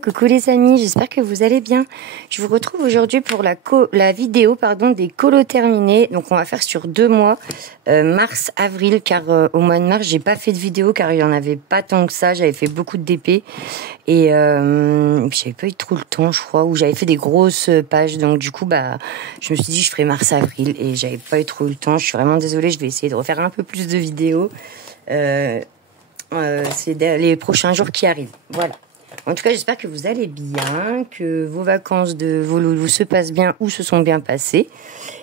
Coucou les amis, j'espère que vous allez bien. Je vous retrouve aujourd'hui pour la vidéo des colos terminés. Donc on va faire sur 2 mois, mars, avril, car au mois de mars j'ai pas fait de vidéo car il y en avait pas tant que ça. J'avais fait beaucoup de DP et j'avais pas eu trop le temps, je crois, ou j'avais fait des grosses pages. Donc du coup je me suis dit je ferai mars, avril et j'avais pas eu trop le temps. Je suis vraiment désolée, je vais essayer de refaire un peu plus de vidéos. C'est les prochains jours qui arrivent. Voilà. En tout cas, j'espère que vous allez bien, que vos vacances de vos loulous se passent bien ou se sont bien passées.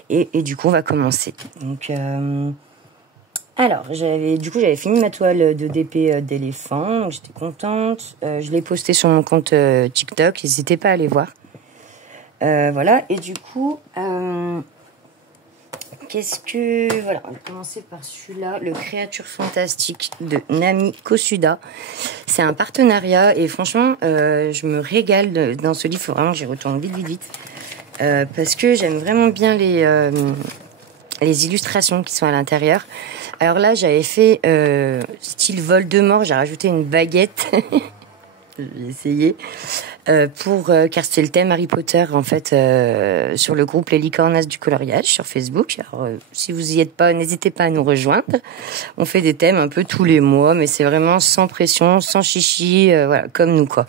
Et du coup, on va commencer. Donc, alors, j'avais fini ma toile de DP d'éléphant, donc j'étais contente. Je l'ai postée sur mon compte TikTok, n'hésitez pas à aller voir. Voilà, et du coup, voilà, on va commencer par celui-là, le Créature Fantastique de Nami Kosuda. C'est un partenariat et franchement, je me régale dans ce livre. Vraiment, j'y retourne vite. Parce que j'aime vraiment bien les illustrations qui sont à l'intérieur. Alors là, j'avais fait style Voldemort, j'ai rajouté une baguette. J'ai essayé. Car c'est le thème Harry Potter en fait sur le groupe Les Licornas du coloriage sur Facebook. Alors si vous y êtes pas, n'hésitez pas à nous rejoindre. On fait des thèmes un peu tous les mois, mais c'est vraiment sans pression, sans chichi, voilà, comme nous quoi.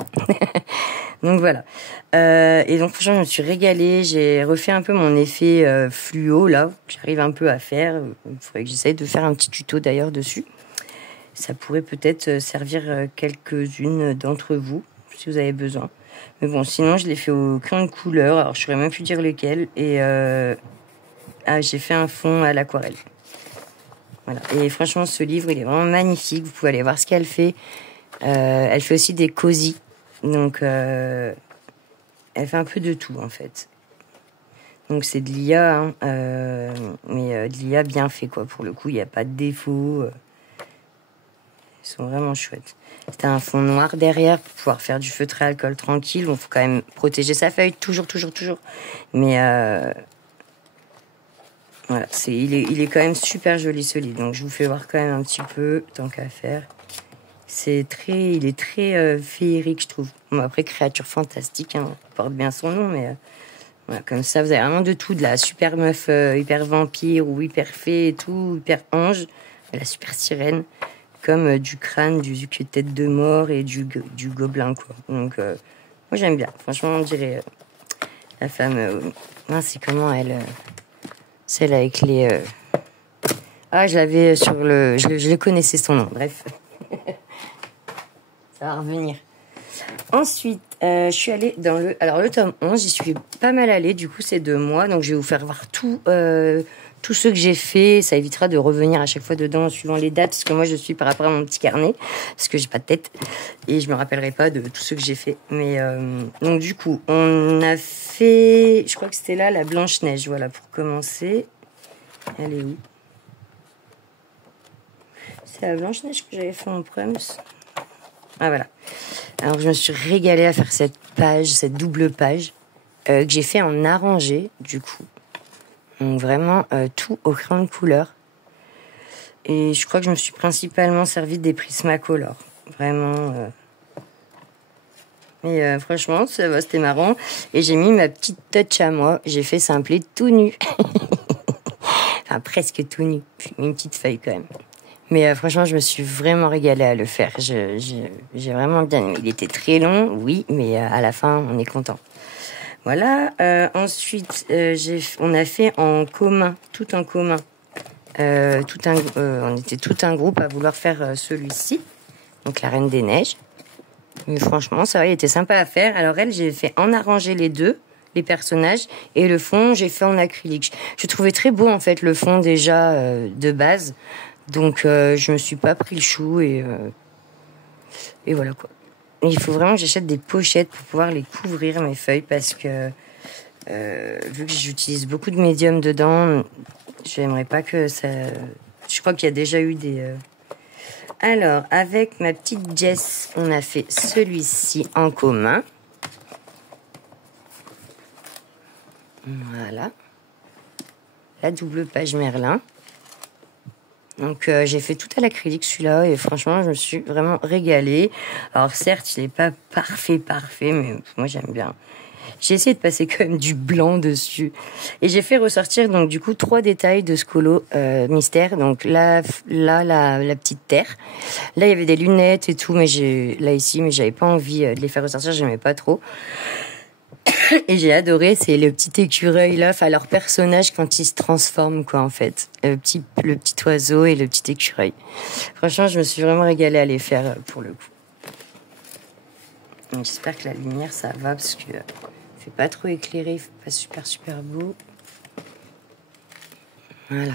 Donc voilà. Et donc franchement, je me suis régalée. J'ai refait un peu mon effet fluo là. J'arrive un peu à faire. Il faudrait que j'essaye de faire un petit tuto d'ailleurs dessus. Ça pourrait peut-être servir quelques-unes d'entre vous si vous avez besoin. Mais bon, sinon, je l'ai fait au crayon de couleur. Alors, je saurais même plus dire lequel. Et j'ai fait un fond à l'aquarelle. Voilà. Et franchement, ce livre, il est vraiment magnifique. Vous pouvez aller voir ce qu'elle fait. Elle fait aussi des cosy. Donc, elle fait un peu de tout, en fait. Donc, c'est de l'IA, hein, mais de l'IA bien fait, quoi. Pour le coup, il n'y a pas de défaut. Ils sont vraiment chouettes. C'était un fond noir derrière pour pouvoir faire du feutré à alcool tranquille. Bon, faut quand même protéger sa feuille, toujours. Mais voilà, il est quand même super joli ce livre. Donc je vous fais voir quand même un petit peu, tant qu'à faire. Il est très féerique, je trouve. Bon, après, Créature Fantastique, hein, porte bien son nom, mais voilà, comme ça, vous avez vraiment de tout. De la super meuf hyper vampire ou hyper fée et tout, hyper ange. La super sirène. Comme du crâne, du tête de mort et du gobelin, quoi. Donc, moi, j'aime bien. Franchement, on dirait la femme... c'est comment elle... celle avec les... je l'avais sur le... Je le connaissais son nom, bref. Ça va revenir. Ensuite, je suis allée dans le... Alors, le tome 11, j'y suis pas mal allée. Du coup, c'est 2 mois. Donc, je vais vous faire voir tout ce que j'ai fait. Ça évitera de revenir à chaque fois dedans suivant les dates, parce que moi je suis par rapport à mon petit carnet, parce que j'ai pas de tête et je me rappellerai pas de tout ce que j'ai fait. Mais donc du coup on a fait, je crois que c'était là la Blanche-Neige, voilà, pour commencer. Elle est où? C'est la Blanche-Neige que j'avais fait en prums. Ah voilà. Alors je me suis régalée à faire cette double page que j'ai fait en arrangé du coup. Donc vraiment tout au crayon de couleur. Et je crois que je me suis principalement servi des Prismacolor. Vraiment. Mais franchement, c'était marrant. Et j'ai mis ma petite touch à moi. J'ai fait simpler tout nu. Enfin, presque tout nu. J'ai mis une petite feuille quand même. Mais franchement, je me suis vraiment régalée à le faire. J'ai vraiment bien aimé. Il était très long, oui, mais à la fin, on est content. Voilà. Ensuite, on a fait en commun, tout en commun. On était tout un groupe à vouloir faire celui-ci, donc la Reine des Neiges. Mais franchement, ça va, il était sympa à faire. Alors j'ai fait en arranger les personnages, et le fond, j'ai fait en acrylique. Je trouvais très beau en fait le fond déjà de base, donc je me suis pas pris le chou et voilà quoi. Il faut vraiment que j'achète des pochettes pour pouvoir les couvrir mes feuilles parce que vu que j'utilise beaucoup de médium dedans, j'aimerais pas que ça... Je crois qu'il y a déjà eu des... Alors, avec ma petite Jess, on a fait celui-ci en commun. Voilà. La double page Merlin. Donc j'ai fait tout à l'acrylique celui-là et franchement je me suis vraiment régalée. Alors certes il n'est pas parfait mais moi j'aime bien. J'ai essayé de passer quand même du blanc dessus et j'ai fait ressortir donc du coup 3 détails de ce colo mystère. Donc là la petite terre. Là il y avait des lunettes et tout mais mais j'avais pas envie de les faire ressortir, j'aimais pas trop. Et j'ai adoré, c'est le petit écureuil là, enfin leur personnage quand il se transforme quoi en fait, le petit oiseau et le petit écureuil. Franchement, je me suis vraiment régalée à les faire pour le coup. Donc, j'espère que la lumière ça va parce que fait pas trop éclairé, il fait pas super beau. Voilà.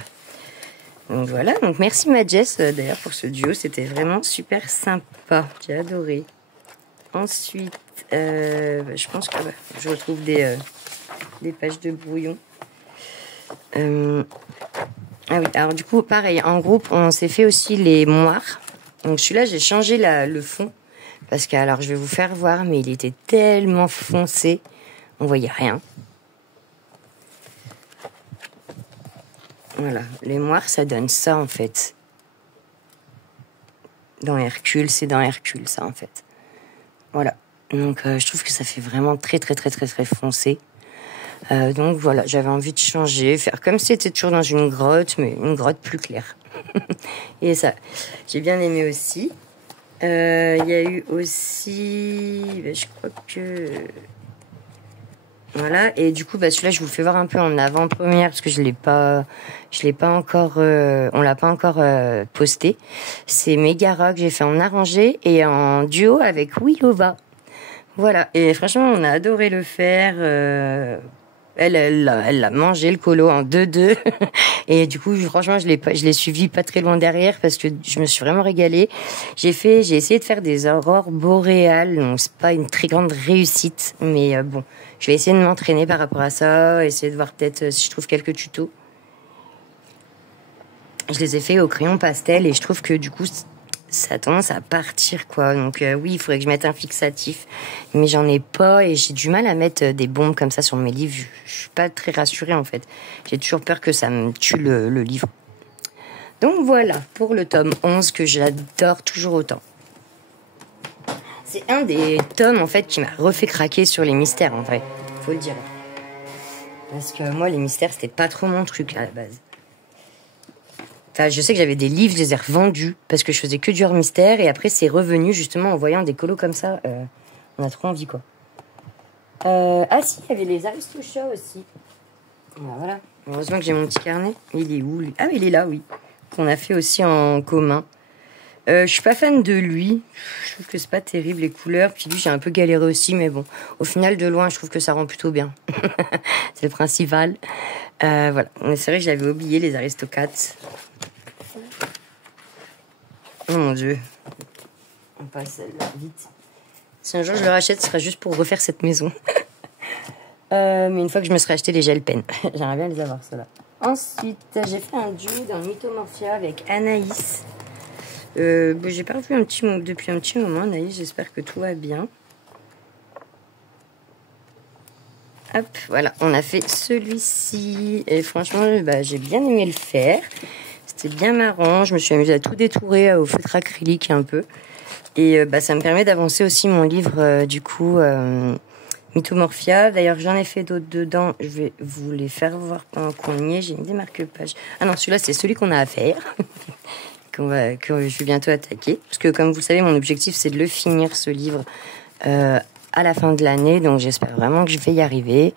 Donc merci Majess d'ailleurs pour ce duo, c'était vraiment super sympa, j'ai adoré. Ensuite, je pense que je retrouve des pages de brouillon. Ah oui, alors du coup, pareil, en groupe, on s'est fait aussi les moires. Donc celui-là, j'ai changé le fond. Parce que, alors, je vais vous faire voir, mais il était tellement foncé, on voyait rien. Voilà, les moires, ça donne ça, en fait. Dans Hercule, c'est dans Hercule, ça, en fait. Voilà, donc je trouve que ça fait vraiment très foncé. Donc voilà, j'avais envie de changer, faire comme si c'était toujours dans une grotte, mais une grotte plus claire. Et ça, j'ai bien aimé aussi. Il y a eu aussi, je crois que... Voilà, et du coup, celui-là, je vous le fais voir un peu en avant-première, parce que je l'ai pas encore, on l'a pas encore posté. C'est Megara que j'ai fait en arrangé et en duo avec Willova. Voilà, et franchement, on a adoré le faire. Elle l'a mangé le colo en 2-2 et du coup franchement je l'ai suivi pas très loin derrière parce que je me suis vraiment régalée. J'ai essayé de faire des aurores boréales, donc c'est pas une très grande réussite mais bon, je vais essayer de m'entraîner par rapport à ça, essayer de voir peut-être si je trouve quelques tutos. Je les ai fait au crayon pastel et je trouve que du coup ça a tendance à partir quoi, donc oui il faudrait que je mette un fixatif mais j'en ai pas et j'ai du mal à mettre des bombes comme ça sur mes livres. Je suis pas très rassurée en fait, j'ai toujours peur que ça me tue le livre. Donc voilà pour le tome 11 que j'adore toujours autant. C'est un des tomes en fait qui m'a refait craquer sur les mystères en vrai, faut le dire, parce que moi les mystères c'était pas trop mon truc à la base. Enfin, je sais que j'avais des livres, je les ai revendus parce que je faisais que du hors mystère et après c'est revenu justement en voyant des colos comme ça. On a trop envie quoi. Ah si, il y avait les Aristochats aussi. Voilà. Heureusement que j'ai mon petit carnet. Il est où lui? Ah mais il est là, oui. Qu'on a fait aussi en commun. Je suis pas fan de lui. Je trouve que c'est pas terrible les couleurs. Puis lui j'ai un peu galéré aussi, mais bon. Au final de loin je trouve que ça rend plutôt bien. C'est le principal. Voilà. Mais c'est vrai que j'avais oublié les Aristochats. Oh mon dieu. On passe celle-là vite. Si un jour je le rachète, ce sera juste pour refaire cette maison. Mais une fois que je me serai acheté les gel pens. J'aimerais bien les avoir, ceux-là. Ensuite, j'ai fait un duo dans Mythomorphia avec Anaïs. J'ai pas revu depuis un petit moment, Anaïs. J'espère que tout va bien. Hop, voilà. On a fait celui-ci. Et franchement, j'ai bien aimé le faire. C'était bien marrant, je me suis amusée à tout détourer au feutre acrylique un peu. Et ça me permet d'avancer aussi mon livre, du coup, Mythomorphia. D'ailleurs, j'en ai fait d'autres dedans. Je vais vous les faire voir pendant qu'on y est. J'ai mis des marque-pages. Ah non, celui-là, c'est celui qu'on a à faire. que je vais bientôt attaquer. Parce que, comme vous savez, mon objectif, c'est de le finir, ce livre, à la fin de l'année. Donc, j'espère vraiment que je vais y arriver.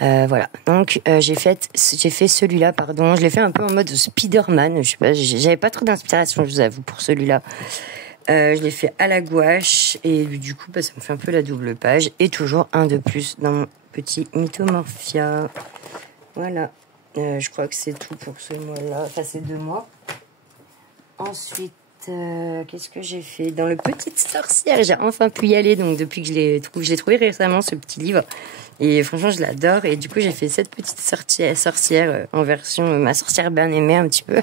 Voilà, donc j'ai fait celui-là, pardon, je l'ai fait un peu en mode Spider-Man, je sais pas, j'avais pas trop d'inspiration, je vous avoue, pour celui-là. Je l'ai fait à la gouache et du coup, ça me fait un peu la double page et toujours un de plus dans mon petit Mythomorphia. Voilà, je crois que c'est tout pour ce mois-là, enfin ces 2 mois. Ensuite, qu'est-ce que j'ai fait? Dans le Petite Sorcière, j'ai enfin pu y aller, donc depuis que je l'ai trouvé récemment, ce petit livre. Et franchement, je l'adore. Et du coup, j'ai fait cette petite sorcière en version ma sorcière bien aimée un petit peu.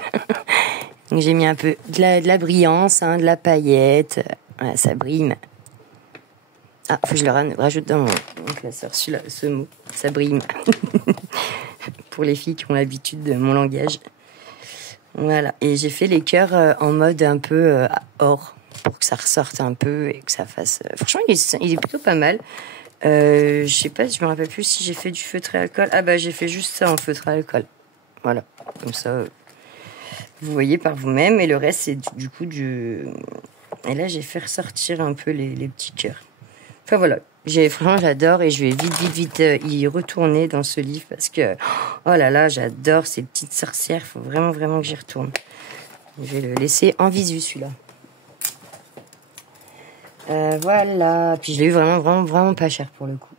Donc, j'ai mis un peu de la brillance, de la paillette. Voilà, ça brille. Ah, faut que je le rajoute dans mon classeur, celui-là, ce mot. Ça brille. Pour les filles qui ont l'habitude de mon langage. Voilà. Et j'ai fait les cœurs en mode un peu or, pour que ça ressorte un peu et que ça fasse... Franchement, il est plutôt pas mal. Je sais pas, je me rappelle plus si j'ai fait du feutre à alcool. Ah bah j'ai fait juste ça en feutre à alcool. Voilà. Comme ça, vous voyez par vous-même. Et le reste, c'est du coup du... Et là, j'ai fait ressortir un peu les petits cœurs. Enfin voilà. Franchement, j'adore et je vais vite y retourner dans ce livre parce que, oh là là, j'adore ces petites sorcières. Faut vraiment que j'y retourne. Je vais le laisser en visu, celui-là. Voilà. Puis je l'ai eu vraiment pas cher pour le coup.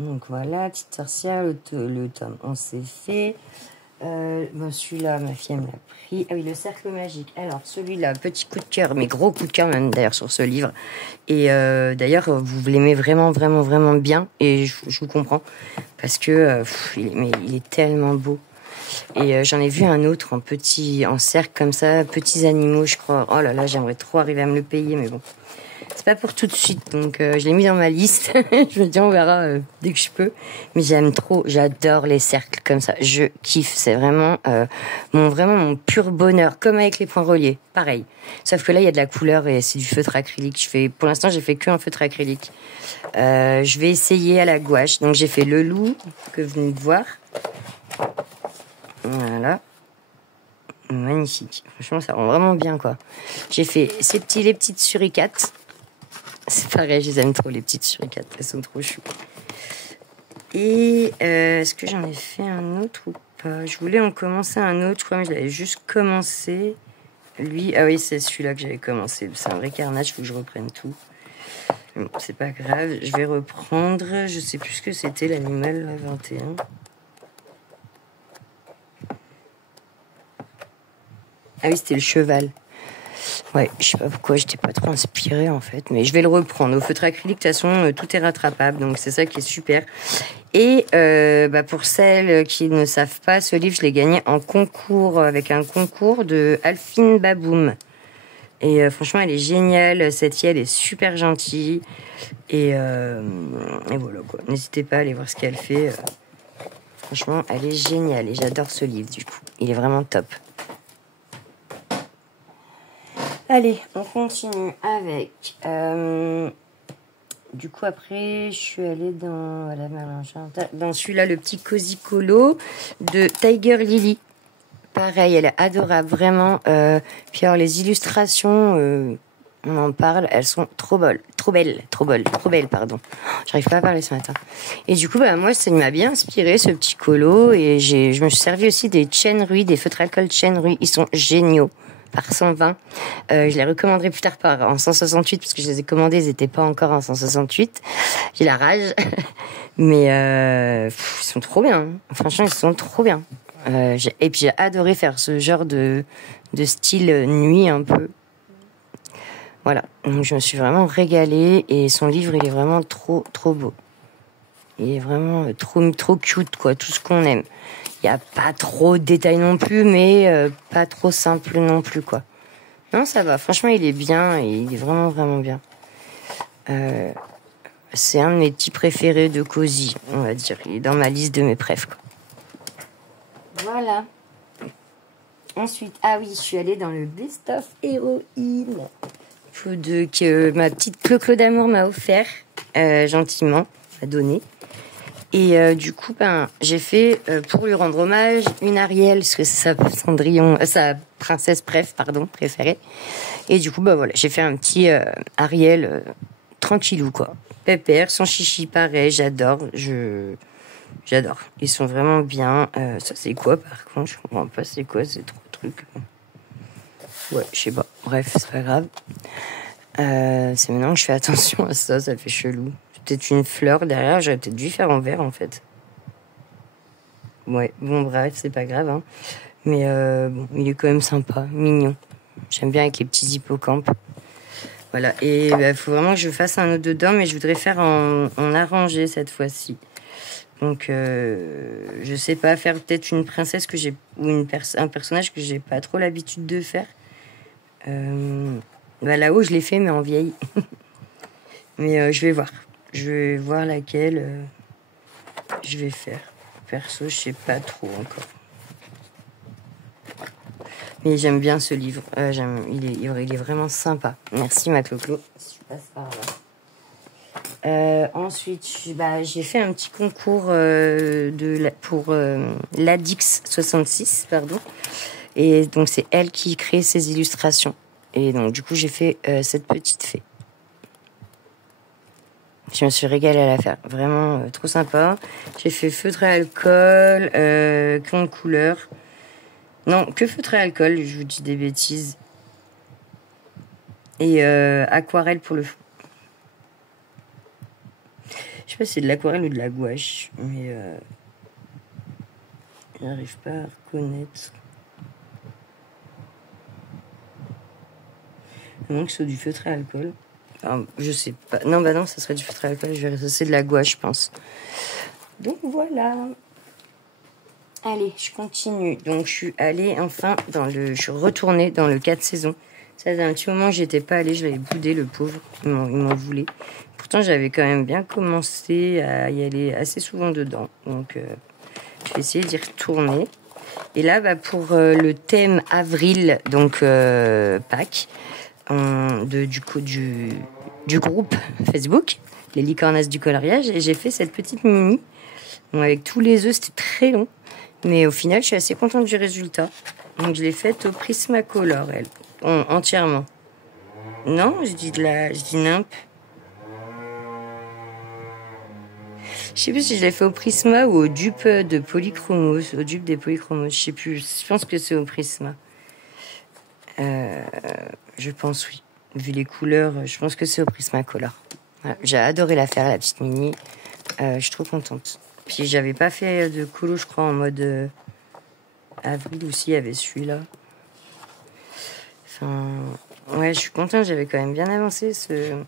Donc voilà, petite sorcière, le tome, on s'est fait. Bon, celui-là, ma fille, elle me l'a pris. Ah oui, le cercle magique. Alors, celui-là, petit coup de cœur, mais gros coup de cœur même d'ailleurs sur ce livre. Et d'ailleurs, vous l'aimez vraiment bien. Et je vous comprends. Parce que il est tellement beau. Et j'en ai vu un autre en cercle comme ça, petits animaux, je crois. Oh là là, j'aimerais trop arriver à me le payer, mais bon. C'est pas pour tout de suite, donc je l'ai mis dans ma liste. Je me dis on verra dès que je peux. Mais j'adore les cercles comme ça. Je kiffe, c'est vraiment mon pur bonheur, comme avec les points reliés, pareil. Sauf que là il y a de la couleur et c'est du feutre acrylique. Pour l'instant j'ai fait que un feutre acrylique. Je vais essayer à la gouache. Donc j'ai fait le loup que vous venez de voir. Voilà. Magnifique. Franchement ça rend vraiment bien quoi. J'ai fait les petites suricates. C'est pareil, je les aime trop, les petites suricates. Elles sont trop choues. Et est-ce que j'en ai fait un autre ou pas? Je voulais en commencer un autre, je crois, mais je l'avais juste commencé. Lui, ah oui, c'est celui-là que j'avais commencé. C'est un vrai carnage, il faut que je reprenne tout. Bon, c'est pas grave, je vais reprendre. Je sais plus ce que c'était, l'animal 21. Ah oui, c'était le cheval. Ouais, je sais pas pourquoi j'étais pas trop inspirée en fait, mais je vais le reprendre. Au feutre acrylique, de toute façon, tout est rattrapable, donc c'est ça qui est super. Et pour celles qui ne savent pas, ce livre, je l'ai gagné en concours, avec un concours de Alphine Baboum. Et franchement, elle est géniale, cette fille, elle est super gentille. Et voilà quoi, n'hésitez pas à aller voir ce qu'elle fait. Franchement, elle est géniale et j'adore ce livre du coup. Il est vraiment top. Allez, on continue avec... du coup, après, je suis allée dans celui-là, le petit Cozy Colo de Tiger Lily. Pareil, elle est adorable, vraiment. Puis alors, les illustrations, on en parle, elles sont trop belles, pardon. J'arrive pas à parler ce matin. Et du coup, moi, ça m'a bien inspiré, ce petit colo. Et je me suis servi aussi des Chen Rui, des feutres alcool Chen Rui. Ils sont géniaux. Par 120. Je les recommanderai plus tard en 168 parce que je les ai commandés, ils n'étaient pas encore en 168. J'ai la rage. Mais ils sont trop bien. Franchement, ils sont trop bien. Et puis j'ai adoré faire ce genre de style nuit un peu. Voilà. Donc je me suis vraiment régalée et son livre, il est vraiment trop beau. Il est vraiment trop cute, quoi. Tout ce qu'on aime. Il n'y a pas trop de détails non plus, mais pas trop simple non plus, quoi. Non, ça va. Franchement, il est bien et il est vraiment bien. C'est un de mes petits préférés de Cozy, on va dire. Il est dans ma liste de mes préfs, quoi. Voilà. Ensuite, je suis allée dans le Best of Héroïne que ma petite Clo-Clo d'amour m'a offert gentiment, m'a donné. Et du coup, j'ai fait, pour lui rendre hommage, une Ariel, parce que c'est sa princesse préférée. Et du coup, voilà, j'ai fait un petit Ariel tranquillou, quoi. Pépère, sans chichi, pareil, j'adore. J'adore. Ils sont vraiment bien. Ça, c'est quoi, par contre? Je comprends pas, c'est quoi ces trois trucs? Ouais, je sais pas. Bref, c'est pas grave. C'est maintenant que je fais attention à ça, ça fait chelou. Peut-être une fleur derrière, j'aurais peut-être dû faire en vert en fait. Ouais, bon bref, c'est pas grave, hein. Mais il est quand même sympa, mignon. J'aime bien avec les petits hippocampes. Voilà, et faut vraiment que je fasse un autre dedans, mais je voudrais faire en arrangé cette fois-ci. Donc je sais pas, faire peut-être une princesse ou un personnage que j'ai pas trop l'habitude de faire. Là-haut, je l'ai fait, mais en vieille. Mais je vais voir. Je vais voir laquelle je vais faire. Perso, je sais pas trop encore. Mais j'aime bien ce livre. Il est vraiment sympa. Merci ma Clo-Clo. Si je passe par là. Ensuite, j'ai fait un petit concours pour l'Adix 66, pardon. Et donc c'est elle qui crée ses illustrations. Et donc du coup j'ai fait cette petite fée. Je me suis régalée à la faire, vraiment trop sympa. J'ai fait feutre à alcool, crayon de couleur. Non, que feutre à alcool, je vous dis des bêtises. Et aquarelle pour le fond. Je sais pas si c'est de l'aquarelle ou de la gouache, mais j'arrive pas à reconnaître. Donc c'est du feutre à alcool. Enfin, je sais pas. Non, non, ça serait du feutre à alcool. C'est de la gouache, je pense. Donc voilà. Allez, je continue. Donc je suis allée enfin je suis retournée dans le 4 saisons. Ça faisait un petit moment que j'étais pas allée. Je l'avais boudé, le pauvre. Il m'en voulait. Pourtant, j'avais quand même bien commencé à y aller assez souvent dedans. Donc je vais essayer d'y retourner. Et là, pour le thème avril, donc Pâques. Du groupe Facebook, les licornas du coloriage, et j'ai fait cette petite mini. Bon, avec tous les œufs, c'était très long, mais au final, je suis assez contente du résultat. Donc, je l'ai faite au Prismacolor, elle, entièrement. Non, je dis nimp. Je sais plus si je l'ai fait au Prisma ou au dupe de Polychromos, au dupe des Polychromos, je sais plus. Je pense que c'est au Prisma. Je pense oui. Vu les couleurs, je pense que c'est au Prismacolor. Voilà. J'ai adoré la faire, la petite mini. Je suis trop contente. Puis j'avais pas fait de colo, je crois, en mode avril aussi, il y avait celui-là. Enfin, ouais, je suis contente, j'avais quand même bien avancé.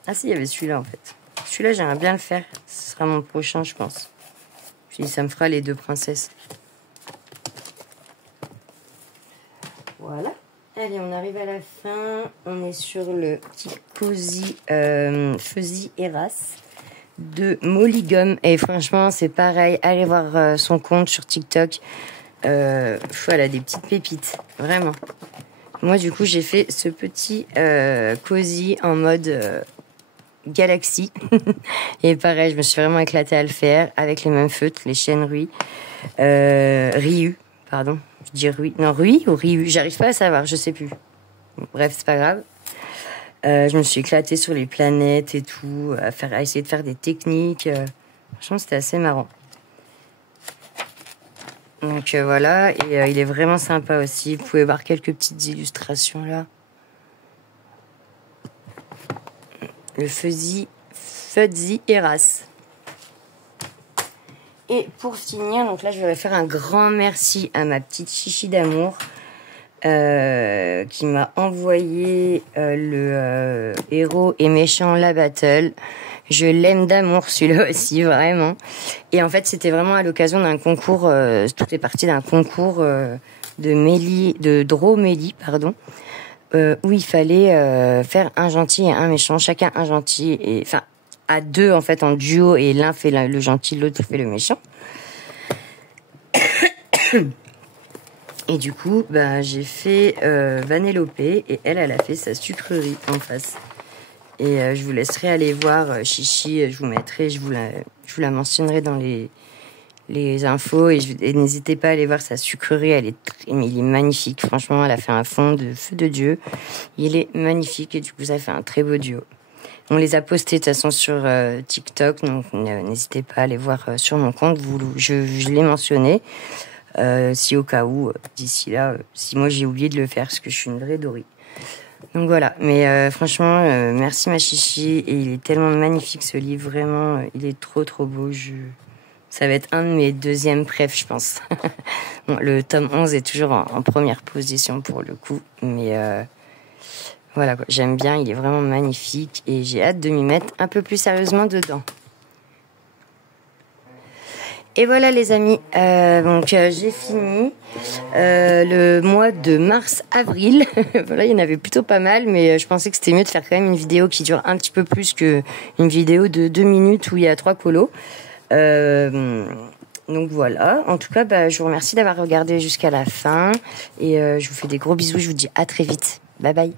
Ah si, il y avait celui-là en fait. Celui-là, j'aimerais bien le faire. Ce sera mon prochain, je pense. Puis ça me fera les deux princesses. Voilà. Allez, on arrive à la fin. On est sur le petit cosy Fuzzy Eras de Molly Gum. Et franchement, c'est pareil. Allez voir son compte sur TikTok. Elle a des petites pépites. Vraiment. Moi, du coup, j'ai fait ce petit cosy en mode Galaxy. Et pareil, je me suis vraiment éclatée à le faire avec les mêmes feutres, les chaînes Ryu, pardon. Je dis Rui. Non, Rui ou Ryu. J'arrive pas à savoir, je sais plus. Bref, c'est pas grave. Je me suis éclatée sur les planètes et tout, à essayer de faire des techniques. Franchement, c'était assez marrant. Donc voilà, et il est vraiment sympa aussi. Vous pouvez voir quelques petites illustrations là. Le Fuzzy Eras. Et pour finir, donc là, je vais faire un grand merci à ma petite chichi d'amour qui m'a envoyé le héros et méchant La Battle. Je l'aime d'amour, celui-là aussi, vraiment. Et en fait, c'était vraiment à l'occasion d'un concours, tout est parti d'un concours de Draw-Mélie, pardon, où il fallait faire un gentil et un méchant, chacun un gentil, et enfin, à deux, en fait, en duo, et l'un fait le gentil, l'autre fait le méchant. Et du coup, j'ai fait Vanellope, et elle a fait sa sucrerie en face. Et je vous laisserai aller voir Chichi, je vous mettrai, je vous la mentionnerai dans les infos, et n'hésitez pas à aller voir sa sucrerie, il est magnifique, franchement, elle a fait un fond de feu de Dieu, il est magnifique, et du coup, ça fait un très beau duo. On les a postés de toute façon sur TikTok, donc n'hésitez pas à aller voir sur mon compte, je l'ai mentionné, si au cas où, d'ici là, si moi j'ai oublié de le faire, parce que je suis une vraie Dory. Donc voilà, mais franchement, merci ma chichi, et il est tellement magnifique ce livre, vraiment, il est trop trop beau, ça va être un de mes deuxièmes préf, je pense. Bon, le tome 11 est toujours en première position pour le coup, mais voilà quoi, j'aime bien, il est vraiment magnifique, et j'ai hâte de m'y mettre un peu plus sérieusement dedans. Et voilà les amis, donc j'ai fini le mois de mars-avril. Voilà, il y en avait plutôt pas mal, mais je pensais que c'était mieux de faire quand même une vidéo qui dure un petit peu plus que une vidéo de 2 minutes où il y a 3 colos. Donc voilà, en tout cas, je vous remercie d'avoir regardé jusqu'à la fin et je vous fais des gros bisous, je vous dis à très vite. Bye bye.